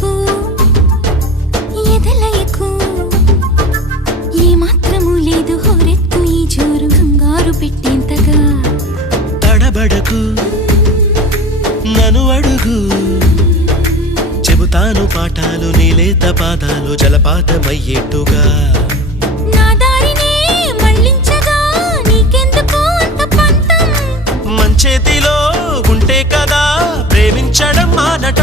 తడబడకు ఎదలయకు ఏ మాత్రము లేదు హోరెత్తు ఈ జోరు కంగారు పెట్టేంతగా తడబడకు నన్ను అడుగు చెబుతాను పాఠాలు నీలేత పాదాలు జలపాతమయ్యేట్టుగా నా దారినే మళ్ళించగా నీకెందుకు అంత పంతం మంచేతిలో ఉంటే కదా ప్రేమించడం మానట